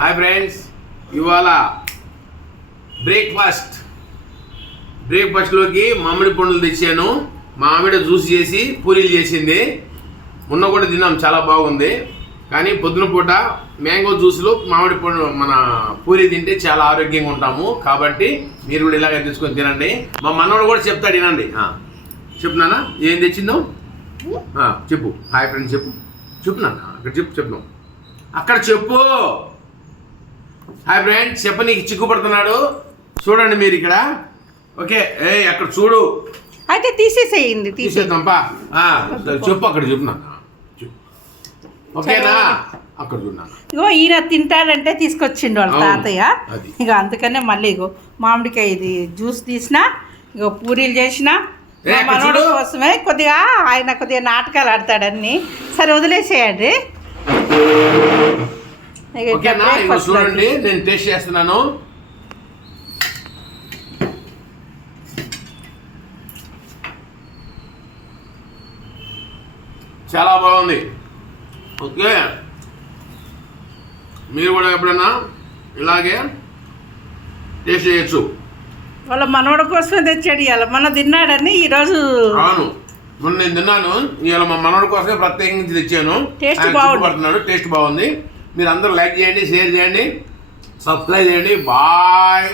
Hi friends, ఇవాళ బ్రేక్ఫాస్ట్లోకి మామిడి పండ్లు తెచ్చాను. మా ఆవిడ జ్యూస్ చేసి పూరీలు చేసింది. మొన్న కూడా తిన్నాం, చాలా బాగుంది. కానీ పొద్దున పూట మ్యాంగో జ్యూస్లో మామిడి పండు మన పూరి తింటే చాలా ఆరోగ్యంగా ఉంటాము. కాబట్టి మీరు కూడా ఇలాగే తెచ్చుకొని తినండి. మా మనవాడు కూడా చెప్తాడు, వినండి. చెప్తున్నానా ఏం తెచ్చిందో? చెప్పు. హాయ్ ఫ్రెండ్స్ చెప్పు. చెప్తున్నాను అక్కడ చెప్తున్నాం అక్కడ చెప్పు. హాయ్ ఫ్రెండ్స్ చెప్ప, నీకు చిక్కుపడుతున్నాడు చూడండి మీరు ఇక్కడ. ఓకే, అక్కడ చూడు. అయితే తీసేసేయండి. తీసేద్దాంపా. చెప్పు అక్కడ చెప్తున్నాను. ఓకేనా? అక్కడ చూడాను. ఇగో ఈయన తింటాడంటే తీసుకొచ్చిండు వాళ్ళ తాతయ్య. ఇక అందుకనే మళ్ళీ ఇగో మామిడికాయ ఇది జ్యూస్ తీసిన, ఇగో పూరీలు చేసిన మనోడు కోసమే. కొద్దిగా ఆయన కొద్దిగా నాటకాలు ఆడతాడన్ని. సరే వదిలేసేయండి. చూడండి, నేను టేస్ట్ చేస్తున్నాను. చాలా బాగుంది. ఓకే, మీరు కూడా ఎప్పుడైనా ఇలాగే టేస్ట్ చేయొచ్చు. వాళ్ళ మనోడ కోసమే తెచ్చాడు ఇవాళ. మన తిన్నాడని ఈరోజు. అవును, మొన్న నేను తిన్నాను. ఇవాళ మా మనోడి కోసమే ప్రత్యేకించి తెచ్చాను. టేస్ట్ బాగుంది. టేస్ట్ బాగుంది. మీరు అందరూ లైక్ చేయండి, షేర్ చేయండి, సబ్స్క్రైబ్ చేయండి. బాయ్.